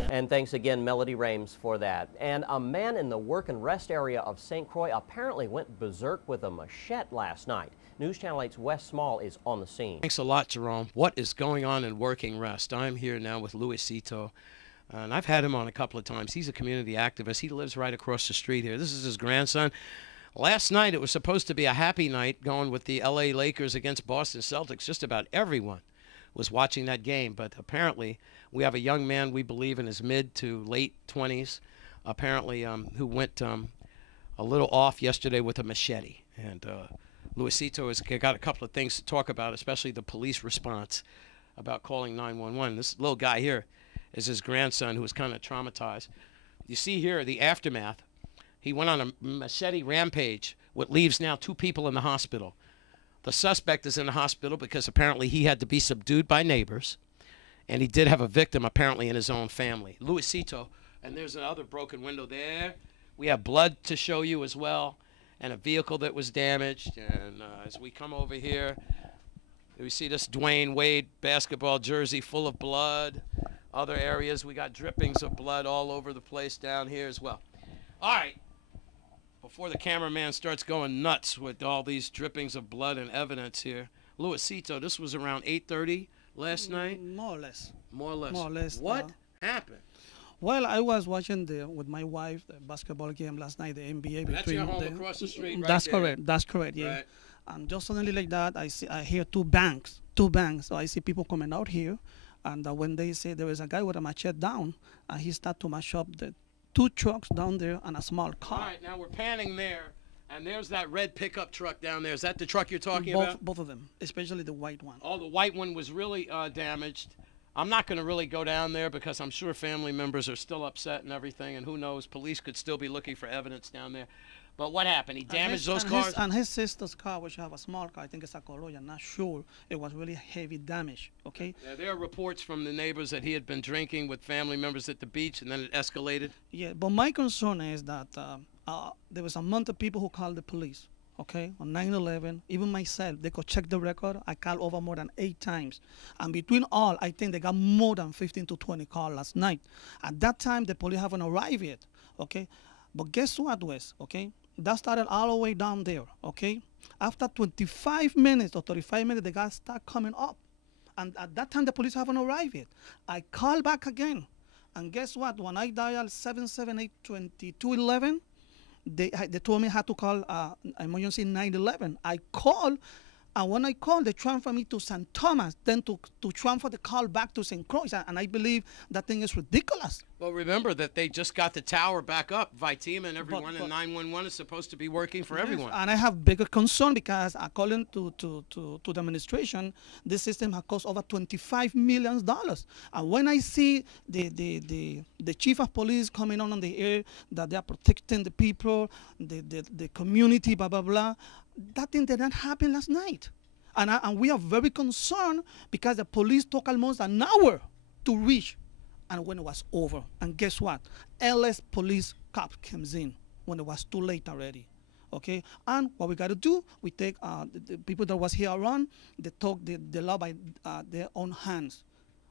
information. And thanks again, Melody Rames, for that. And a man in the work and rest area of St. Croix apparently went berserk with a machete last night. News Channel 8's Wes Small is on the scene. Thanks a lot, Jerome. What is going on in working rest? I'm here now with Luisito, and I've had him on a couple of times. He's a community activist. He lives right across the street here. This is his grandson. Last night, it was supposed to be a happy night going with the LA Lakers against Boston Celtics. Just about everyone was watching that game, but apparently we have a young man, we believe in his mid to late 20s, apparently who went a little off yesterday with a machete. And Luisito has got a couple of things to talk about, especially the police response about calling 911. This little guy here is his grandson, who was kind of traumatized. You see here the aftermath. He went on a machete rampage, what leaves now 2 people in the hospital. The suspect is in the hospital because apparently he had to be subdued by neighbors, and he did have a victim apparently in his own family. Luisito, and there's another broken window there. We have blood to show you as well, and a vehicle that was damaged. And as we come over here, we see this Dwayne Wade basketball jersey full of blood. Other areas, we got drippings of blood all over the place down here as well. All right. Before the cameraman starts going nuts with all these drippings of blood and evidence here, Luisito, this was around 8:30 last night? More or less. More or less. More or less. What happened? Well, I was watching with my wife the basketball game last night, the NBA. That's your home across the street, right? That's there. correct. That's correct. Yeah. Right. And just suddenly like that, I hear two bangs. So I see people coming out here, and when they say there is a guy with a machete down, and he start to mash up the 2 trucks down there and a small car. All right, now we're panning there, and there's that red pickup truck down there. Is that the truck you're talking about? Both of them, especially the white one. Oh, the white one was really damaged. I'm not going to really go down there because I'm sure family members are still upset and everything, and who knows, police could still be looking for evidence down there. But what happened? He damaged those cars? And his sister's car, which have a small car, I think it's a Corolla, I'm not sure. It was really heavy damage, okay? Yeah, there are reports from the neighbors that he had been drinking with family members at the beach, and then it escalated. Yeah, but my concern is that there was a amount of people who called the police, okay, on 9/11. Even myself, they could check the record. I called over more than 8 times. And between all, I think they got more than 15 to 20 calls last night. At that time, the police haven't arrived yet, okay? But guess what, Wes, okay? That started all the way down there, okay? After 25 minutes or 35 minutes, the guys start coming up. And at that time, the police haven't arrived yet. I called back again. And guess what? When I dialed 778-2211, they told me I had to call emergency 911. I called, and when I called, they transferred me to St. Thomas, then to transfer the call back to St. Croix. And I believe that thing is ridiculous. Well, remember that they just got the tower back up. Vitima and everyone, and 911 is supposed to be working for everyone. And I have bigger concern because according to the administration, this system has cost over $25 million. And when I see the chief of police coming on the air, that they are protecting the people, the community, blah, blah, blah, that thing did not happen last night. And we are very concerned because the police took almost an hour to reach. And when it was over, and guess what? LS police cop comes in when it was too late already, okay? And what we got to do, we take the people that was here around, they took the law by their own hands,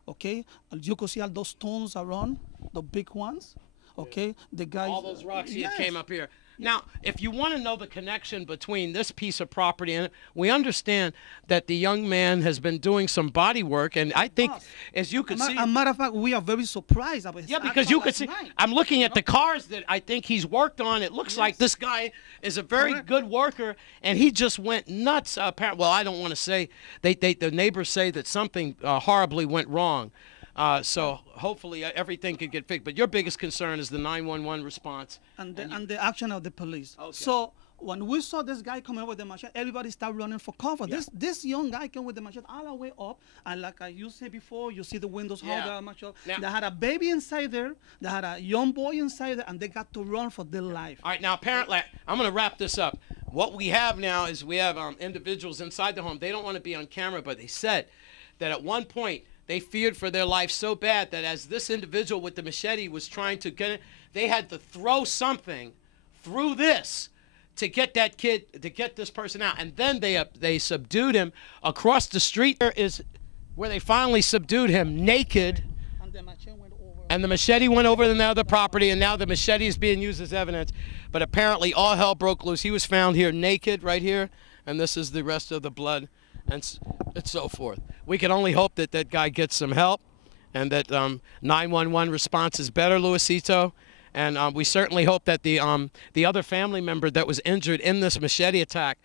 okay? And you can see all those stones around, the big ones, okay? Yeah. The guys. All those rocks that came up here. Now, if you want to know the connection between this piece of property and it, we understand that the young man has been doing some body work, and I think, as you can see... As a matter of fact, we are very surprised about his because you can see, I'm looking at the cars that I think he's worked on. It looks like this guy is a very good worker, and he just went nuts. Apparently, well, I don't want to say, the neighbors say that something horribly went wrong. So hopefully everything could get fixed. But your biggest concern is the 911 response. And the action of the police. Okay. So when we saw this guy coming with the machete, everybody started running for cover. Yeah. This young guy came with the machete all the way up. And like you said before, you see the windows, how they are machete. They had a baby inside there. They had a young boy inside there. And they got to run for their life. All right, now apparently, I'm going to wrap this up. What we have now is we have individuals inside the home. They don't want to be on camera, but they said that at one point, they feared for their life so bad that as this individual with the machete was trying to get it, they had to throw something through this to get that kid, to get this person out. And then they subdued him. Across the street there is where they finally subdued him, naked. And the machete went over And the machete went over to the other property, and now the machete is being used as evidence. But apparently all hell broke loose. He was found here naked right here, and this is the rest of the blood and so forth. We can only hope that that guy gets some help and that 911 response is better, Luisito. And we certainly hope that the other family member that was injured in this machete attack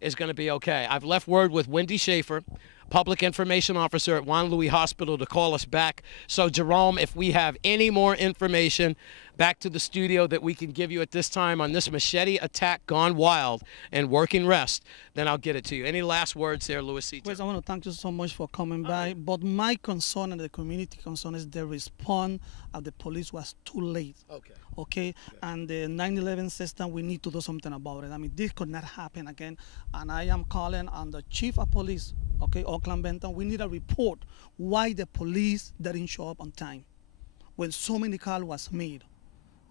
is going to be okay. I've left word with Wendy Schaefer, Public Information Officer at Juan Luis Hospital, to call us back. So, Jerome, if we have any more information back to the studio that we can give you at this time on this machete attack gone wild and working rest, then I'll get it to you. Any last words there, Luisito? Well, I want to thank you so much for coming by. But my concern and the community concern is the response of the police was too late. Okay. Okay, and the 9/11 system, we need to do something about it. I mean, this could not happen again. And I am calling on the chief of police, okay, Oakland Benton. We need a report why the police didn't show up on time when so many calls was made.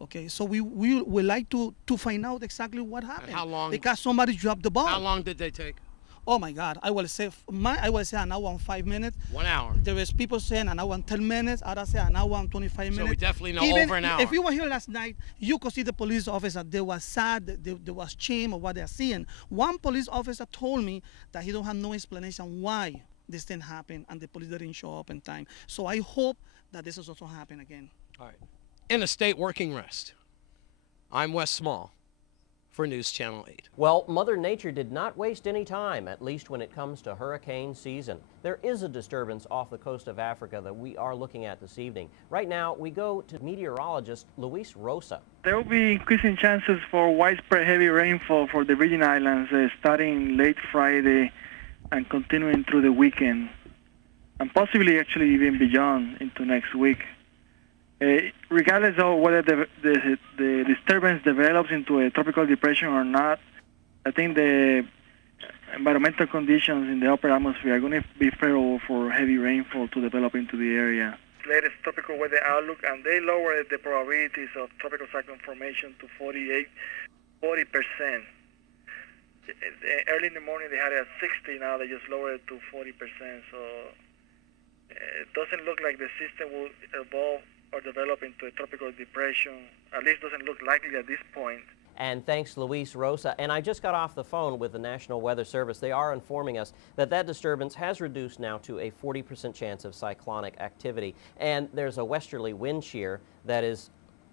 Okay, so we would like to find out exactly what happened. And how long? Because somebody dropped the ball. How long did they take? Oh my God! I will say an hour and 5 minutes. 1 hour. There was people saying an hour and 10 minutes. Others say an hour and 25 minutes. So we definitely know Even over an hour. If you were here last night, you could see the police officer. They were sad. They was shame of what they're seeing. One police officer told me that he don't have no explanation why this thing happened and the police didn't show up in time. So I hope that this is also happen again. All right. Interstate working rest. I'm Wes Small for News Channel 8. Well, Mother Nature did not waste any time, at least when it comes to hurricane season. There is a disturbance off the coast of Africa that we are looking at this evening. Right now, we go to meteorologist Luis Rosa. There will be increasing chances for widespread heavy rainfall for the Virgin Islands starting late Friday and continuing through the weekend, and possibly actually even beyond into next week. Regardless of whether the disturbance develops into a tropical depression or not, I think the environmental conditions in the upper atmosphere are going to be favorable for heavy rainfall to develop into the area. Latest tropical weather outlook, and they lowered the probabilities of tropical cyclone formation to 40%. Early in the morning they had it at 60, now they just lowered it to 40%. So it doesn't look like the system will evolve or develop into a tropical depression. At least doesn't look likely at this point. And thanks, Luis Rosa. And I just got off the phone with the National Weather Service. They are informing us that that disturbance has reduced now to a 40% chance of cyclonic activity. And there's a westerly wind shear that is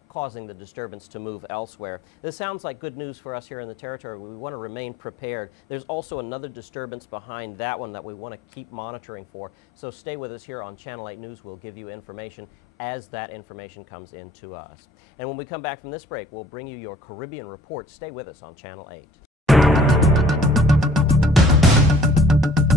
causing the disturbance to move elsewhere. This sounds like good news for us here in the territory. We want to remain prepared. There's also another disturbance behind that one that we want to keep monitoring for. So stay with us here on Channel 8 News. We'll give you information as that information comes in to us. And when we come back from this break, we'll bring you your Caribbean report. Stay with us on Channel 8.